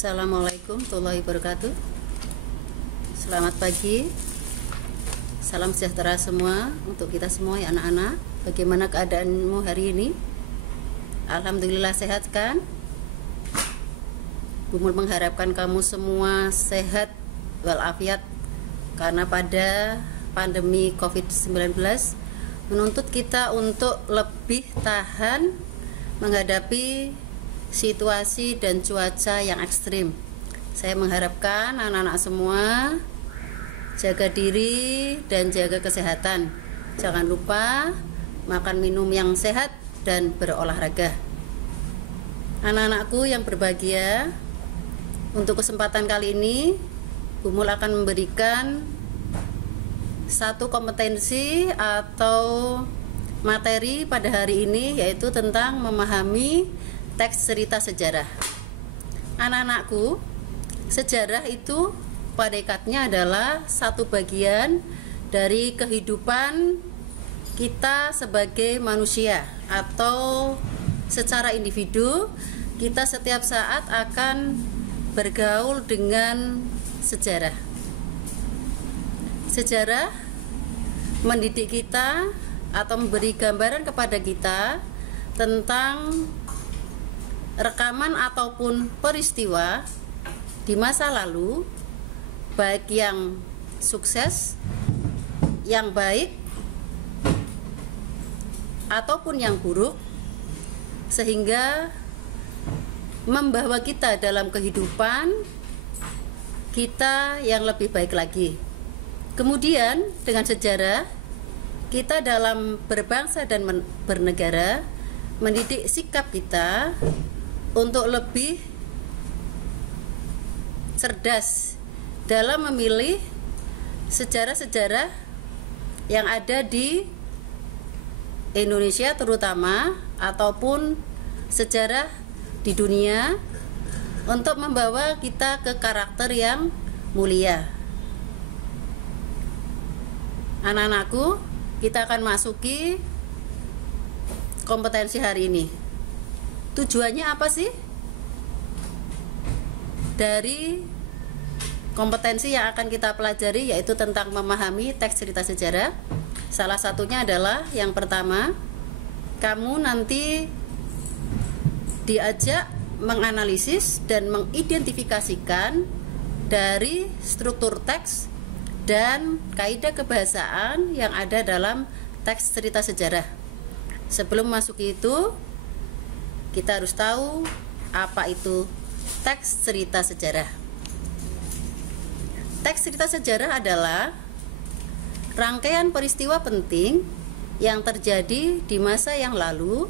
Assalamualaikum warahmatullahi wabarakatuh. Selamat pagi. Salam sejahtera semua untuk kita semua ya anak-anak. Bagaimana keadaanmu hari ini? Alhamdulillah sehat kan? Bumul mengharapkan kamu semua sehat walafiat, karena pada pandemi COVID-19 menuntut kita untuk lebih tahan menghadapi situasi dan cuaca yang ekstrim. Saya mengharapkan anak-anak semua jaga diri dan jaga kesehatan. Jangan lupa makan minum yang sehat dan berolahraga. Anak-anakku yang berbahagia, untuk kesempatan kali ini Bumul akan memberikan satu kompetensi atau materi pada hari ini, yaitu tentang memahami teks cerita sejarah. Anak-anakku, sejarah itu pada ikatnya adalah satu bagian dari kehidupan kita sebagai manusia, atau secara individu kita setiap saat akan bergaul dengan sejarah. Sejarah mendidik kita atau memberi gambaran kepada kita tentang rekaman ataupun peristiwa di masa lalu, baik yang sukses, yang baik, ataupun yang buruk, sehingga membawa kita dalam kehidupan kita yang lebih baik lagi. Kemudian dengan sejarah kita dalam berbangsa dan bernegara mendidik sikap kita untuk lebih cerdas dalam memilih sejarah-sejarah yang ada di Indonesia terutama, ataupun sejarah di dunia, untuk membawa kita ke karakter yang mulia. Anak-anakku, kita akan masuki kompetensi hari ini. Tujuannya apa sih dari kompetensi yang akan kita pelajari, yaitu tentang memahami teks cerita sejarah? Salah satunya adalah yang pertama, kamu nanti diajak menganalisis dan mengidentifikasikan dari struktur teks dan kaidah kebahasaan yang ada dalam teks cerita sejarah. Sebelum masuk itu, kita harus tahu apa itu teks cerita sejarah. Teks cerita sejarah adalah rangkaian peristiwa penting yang terjadi di masa yang lalu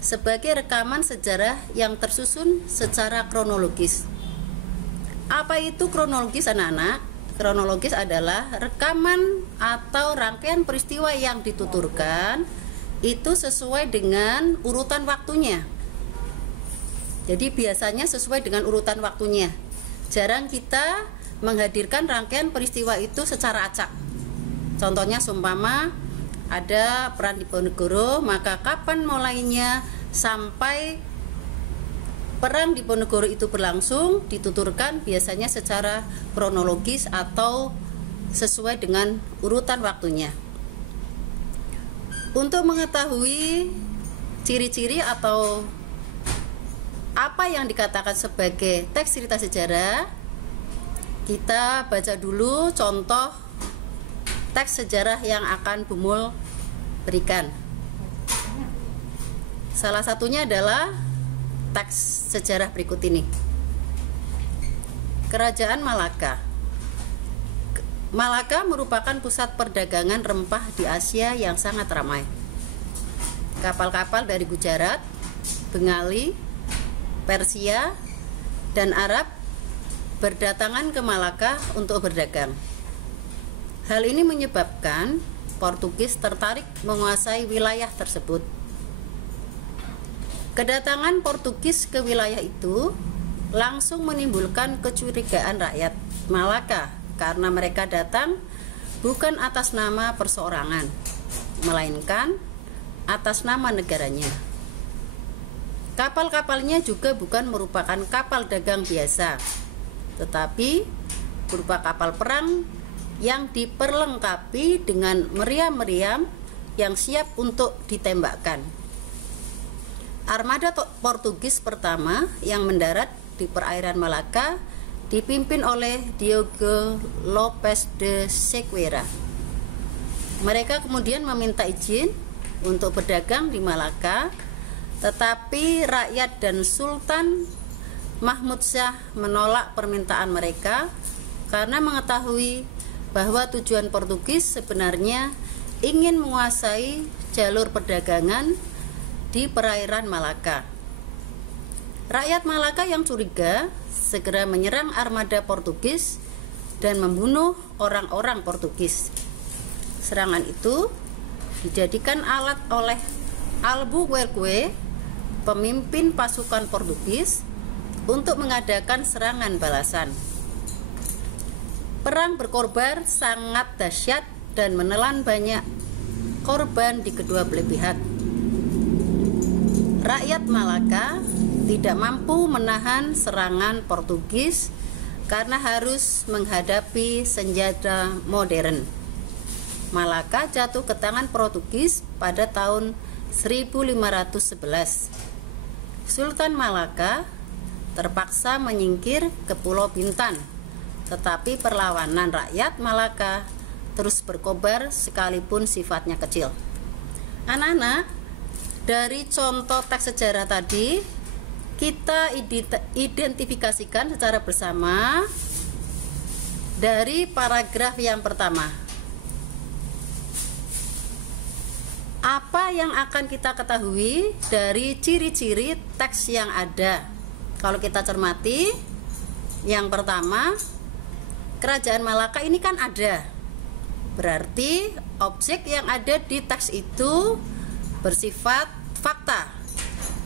sebagai rekaman sejarah yang tersusun secara kronologis. Apa itu kronologis, anak-anak? Kronologis adalah rekaman atau rangkaian peristiwa yang dituturkan itu sesuai dengan urutan waktunya. Jadi biasanya sesuai dengan urutan waktunya. Jarang kita menghadirkan rangkaian peristiwa itu secara acak. Contohnya seumpama ada perang Diponegoro, maka kapan mulainya sampai perang Diponegoro itu berlangsung dituturkan biasanya secara kronologis atau sesuai dengan urutan waktunya. Untuk mengetahui ciri-ciri atau apa yang dikatakan sebagai teks cerita sejarah, kita baca dulu contoh teks sejarah yang akan Bumul berikan. Salah satunya adalah teks sejarah berikut ini. Kerajaan Malaka. Malaka merupakan pusat perdagangan rempah di Asia yang sangat ramai. Kapal-kapal dari Gujarat, Bengali, Persia, dan Arab berdatangan ke Malaka untuk berdagang. Hal ini menyebabkan Portugis tertarik menguasai wilayah tersebut. Kedatangan Portugis ke wilayah itu langsung menimbulkan kecurigaan rakyat Malaka, karena mereka datang bukan atas nama perseorangan, melainkan atas nama negaranya. Kapal-kapalnya juga bukan merupakan kapal dagang biasa, tetapi berupa kapal perang yang diperlengkapi dengan meriam-meriam yang siap untuk ditembakkan. Armada Portugis pertama yang mendarat di perairan Malaka dipimpin oleh Diogo Lopes de Sequeira. Mereka kemudian meminta izin untuk berdagang di Malaka, tetapi rakyat dan Sultan Mahmud Syah menolak permintaan mereka karena mengetahui bahwa tujuan Portugis sebenarnya ingin menguasai jalur perdagangan di perairan Malaka. Rakyat Malaka yang curiga segera menyerang armada Portugis dan membunuh orang-orang Portugis. Serangan itu dijadikan alat oleh Albuquerque, pemimpin pasukan Portugis, untuk mengadakan serangan balasan. Perang berkorban sangat dahsyat dan menelan banyak korban di kedua belah pihak. Rakyat Malaka tidak mampu menahan serangan Portugis karena harus menghadapi senjata modern. Malaka jatuh ke tangan Portugis pada tahun 1511. Sultan Malaka terpaksa menyingkir ke Pulau Bintan, tetapi perlawanan rakyat Malaka terus berkobar sekalipun sifatnya kecil. Anak-anak, dari contoh teks sejarah tadi kita identifikasikan secara bersama dari paragraf yang pertama. Apa yang akan kita ketahui dari ciri-ciri teks yang ada? Kalau kita cermati, yang pertama, kerajaan Malaka ini kan ada. Berarti objek yang ada di teks itu bersifat fakta,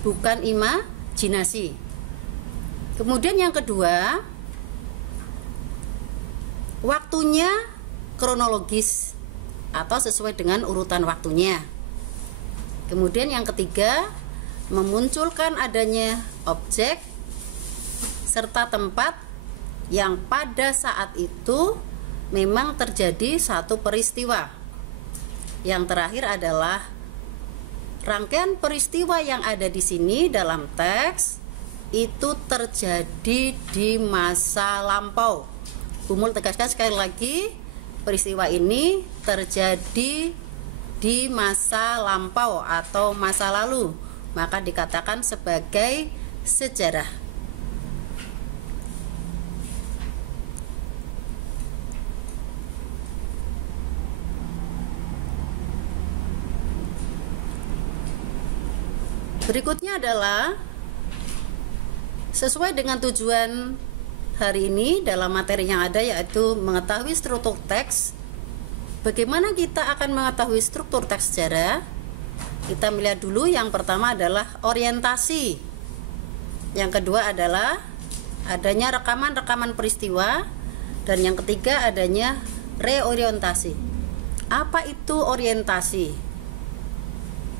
bukan imajinasi. Kemudian yang kedua, waktunya kronologis atau sesuai dengan urutan waktunya. Kemudian yang ketiga, memunculkan adanya objek serta tempat yang pada saat itu memang terjadi satu peristiwa. Yang terakhir adalah rangkaian peristiwa yang ada di sini dalam teks itu terjadi di masa lampau. Bumul tegaskan sekali lagi, peristiwa ini terjadi di masa lampau atau masa lalu, maka dikatakan sebagai sejarah. Berikutnya adalah sesuai dengan tujuan hari ini dalam materi yang ada, yaitu mengetahui struktur teks. Bagaimana kita akan mengetahui struktur teks sejarah? Kita melihat dulu, yang pertama adalah orientasi. Yang kedua adalah adanya rekaman-rekaman peristiwa. Dan yang ketiga adanya reorientasi. Apa itu orientasi?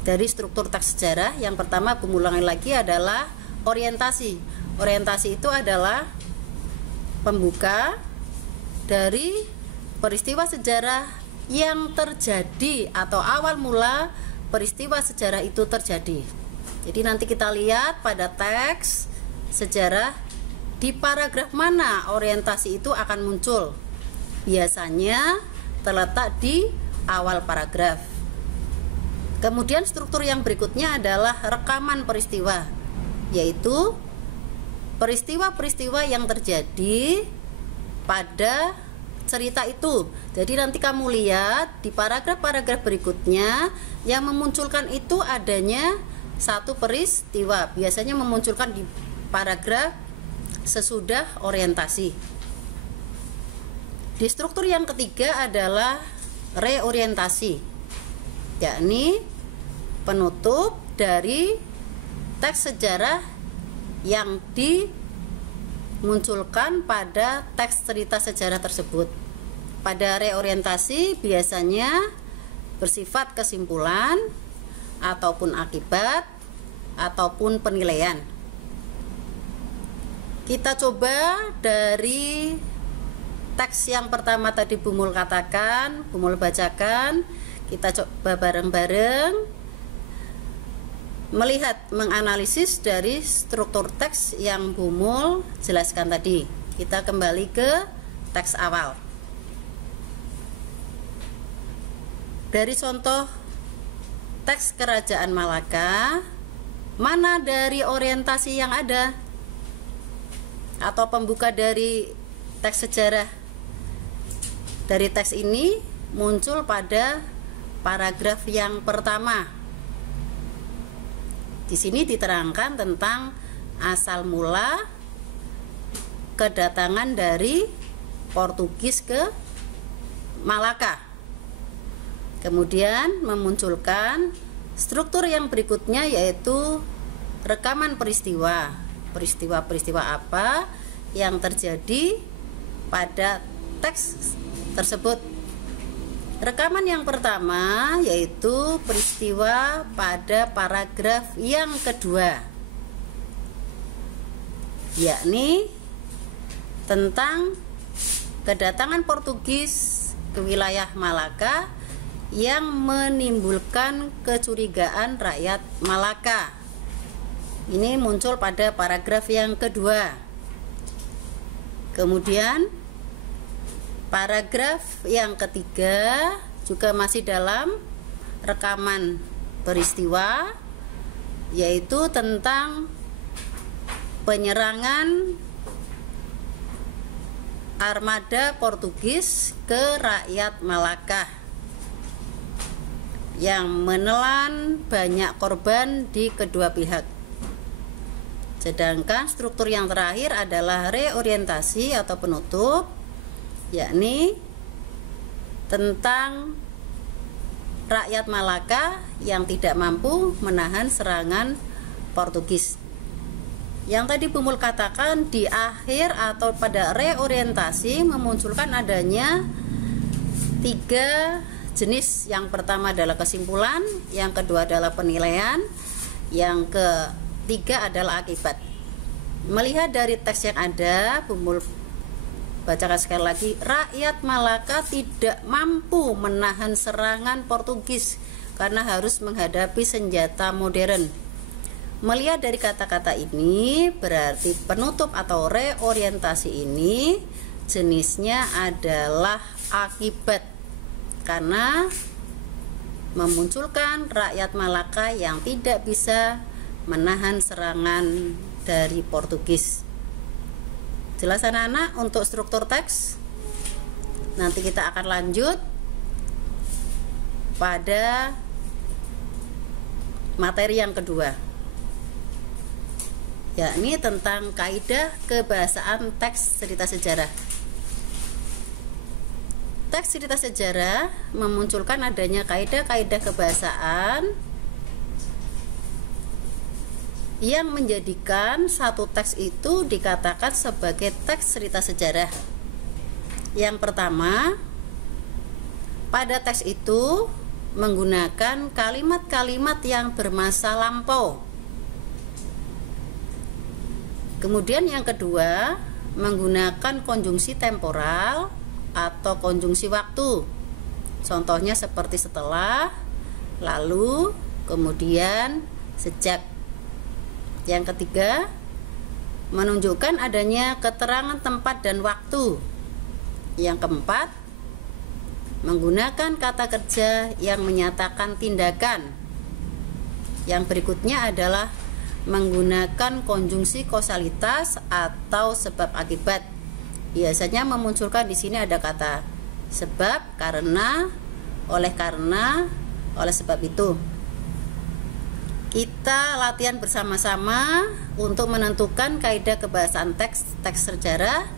Dari struktur teks sejarah, yang pertama pengulangan lagi adalah orientasi. Orientasi itu adalah pembuka dari peristiwa sejarah yang terjadi atau awal mula peristiwa sejarah itu terjadi. Jadi nanti kita lihat pada teks sejarah di paragraf mana orientasi itu akan muncul. Biasanya terletak di awal paragraf. Kemudian struktur yang berikutnya adalah rekaman peristiwa, yaitu peristiwa-peristiwa yang terjadi pada cerita itu. Jadi nanti kamu lihat di paragraf-paragraf berikutnya yang memunculkan itu adanya satu peristiwa. Biasanya memunculkan di paragraf sesudah orientasi. Di struktur yang ketiga adalah reorientasi, yakni penutup dari teks sejarah yang dimunculkan pada teks cerita sejarah tersebut. Pada reorientasi biasanya bersifat kesimpulan ataupun akibat ataupun penilaian. Kita coba dari teks yang pertama tadi Bu Mul katakan, Bu Mul bacakan. Kita coba bareng-bareng melihat, menganalisis dari struktur teks yang Bu Mul jelaskan tadi. Kita kembali ke teks awal. Dari contoh teks Kerajaan Malaka, mana dari orientasi yang ada atau pembuka dari teks sejarah dari teks ini muncul pada paragraf yang pertama. Di sini diterangkan tentang asal mula kedatangan dari Portugis ke Malaka. Kemudian memunculkan struktur yang berikutnya, yaitu rekaman peristiwa. Peristiwa-peristiwa apa yang terjadi pada teks tersebut. Rekaman yang pertama yaitu peristiwa pada paragraf yang kedua, yakni tentang kedatangan Portugis ke wilayah Malaka yang menimbulkan kecurigaan rakyat Malaka. Ini muncul pada paragraf yang kedua. Kemudian paragraf yang ketiga juga masih dalam rekaman peristiwa, yaitu tentang penyerangan armada Portugis ke rakyat Malaka yang menelan banyak korban di kedua pihak. Sedangkan struktur yang terakhir adalah reorientasi atau penutup, yakni tentang rakyat Malaka yang tidak mampu menahan serangan Portugis. Yang tadi Bu Mul katakan, di akhir atau pada reorientasi memunculkan adanya 3 jenis. Yang pertama adalah kesimpulan, yang kedua adalah penilaian, yang ketiga adalah akibat. Melihat dari teks yang ada, Bu Mul bacakan sekali lagi, rakyat Malaka tidak mampu menahan serangan Portugis karena harus menghadapi senjata modern. Melihat dari kata-kata ini, berarti penutup atau reorientasi ini jenisnya adalah akibat, karena memunculkan rakyat Malaka yang tidak bisa menahan serangan dari Portugis. Jelas anak-anak untuk struktur teks? Nanti kita akan lanjut pada materi yang kedua, yakni tentang kaidah kebahasaan teks cerita sejarah. Teks cerita sejarah memunculkan adanya kaidah-kaidah kebahasaan yang menjadikan satu teks itu dikatakan sebagai teks cerita sejarah. Yang pertama, pada teks itu menggunakan kalimat-kalimat yang bermasa lampau. Kemudian yang kedua, menggunakan konjungsi temporal atau konjungsi waktu. Contohnya seperti setelah, lalu, kemudian, sejak. Yang ketiga, menunjukkan adanya keterangan tempat dan waktu. Yang keempat, menggunakan kata kerja yang menyatakan tindakan. Yang berikutnya adalah menggunakan konjungsi kausalitas atau sebab akibat. Biasanya memunculkan di sini ada kata sebab, karena, oleh sebab itu. Kita latihan bersama-sama untuk menentukan kaidah kebahasaan teks sejarah,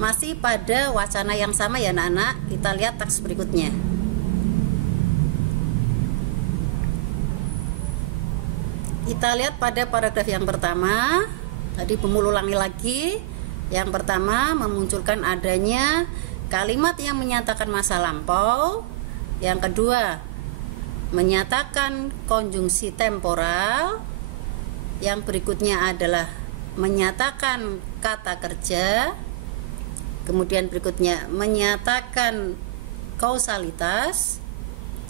masih pada wacana yang sama ya anak-anak. Kita lihat teks berikutnya. Kita lihat pada paragraf yang pertama. Tadi Bu Mul ulangi lagi. Yang pertama, memunculkan adanya kalimat yang menyatakan masa lampau. Yang kedua, menyatakan konjungsi temporal. Yang berikutnya adalah menyatakan kata kerja. Kemudian berikutnya menyatakan kausalitas.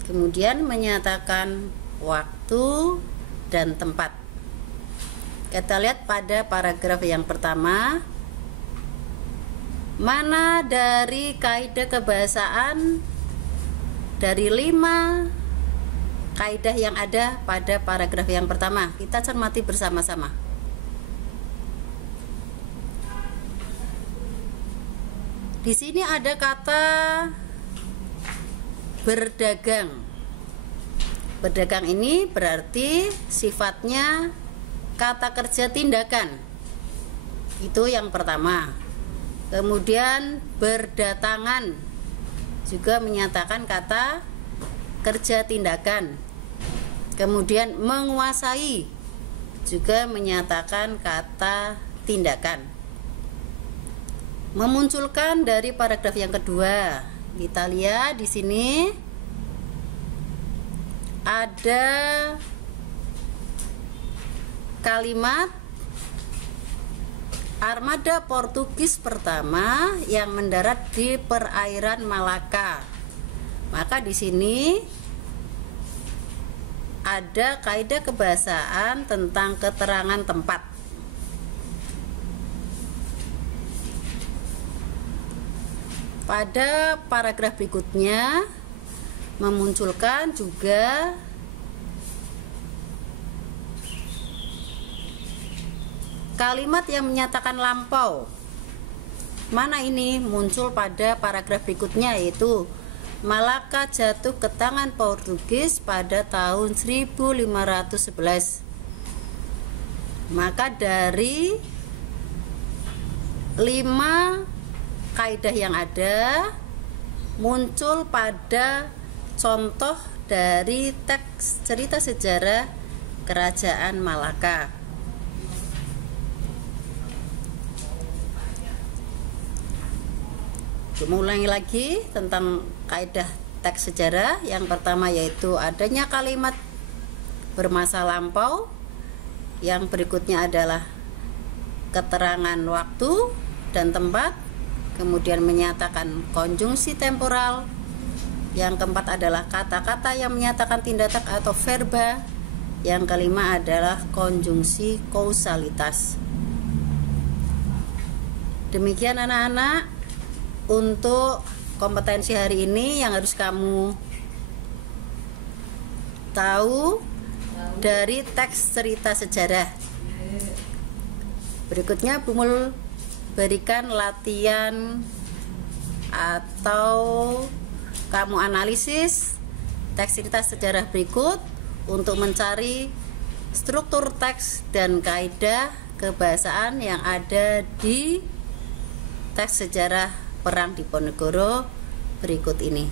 Kemudian menyatakan waktu dan tempat. Kita lihat pada paragraf yang pertama. Mana dari kaidah kebahasaan dari 5 kaidah yang ada pada paragraf yang pertama? Kita cermati bersama-sama. Di sini ada kata berdagang. Berdagang ini berarti sifatnya kata kerja tindakan. Itu yang pertama. Kemudian berdatangan juga menyatakan kata kerja tindakan. Kemudian menguasai juga menyatakan kata tindakan. Memunculkan dari paragraf yang kedua. Kita lihat di sini ada kalimat armada Portugis pertama yang mendarat di perairan Malaka. Maka di sini ada kaidah kebahasaan tentang keterangan tempat. Pada paragraf berikutnya memunculkan juga kalimat yang menyatakan lampau. Mana ini? Muncul pada paragraf berikutnya, yaitu Malaka jatuh ke tangan Portugis pada tahun 1511. Maka dari 5 kaidah yang ada muncul pada contoh dari teks cerita sejarah Kerajaan Malaka. Mengulangi lagi tentang kaidah teks sejarah. Yang pertama yaitu adanya kalimat bermasa lampau. Yang berikutnya adalah keterangan waktu dan tempat. Kemudian menyatakan konjungsi temporal. Yang keempat adalah kata-kata yang menyatakan tindakan atau verba. Yang kelima adalah konjungsi kausalitas. Demikian anak-anak untuk kompetensi hari ini yang harus kamu tahu dari teks cerita sejarah. Berikutnya Bu Mul berikan latihan atau kamu analisis teks cerita sejarah berikut untuk mencari struktur teks dan kaidah kebahasaan yang ada di teks sejarah Perang Diponegoro berikut ini.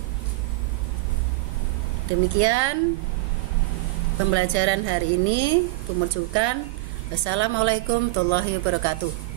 Demikian pembelajaran hari ini. Wassalamualaikum warahmatullahi wabarakatuh.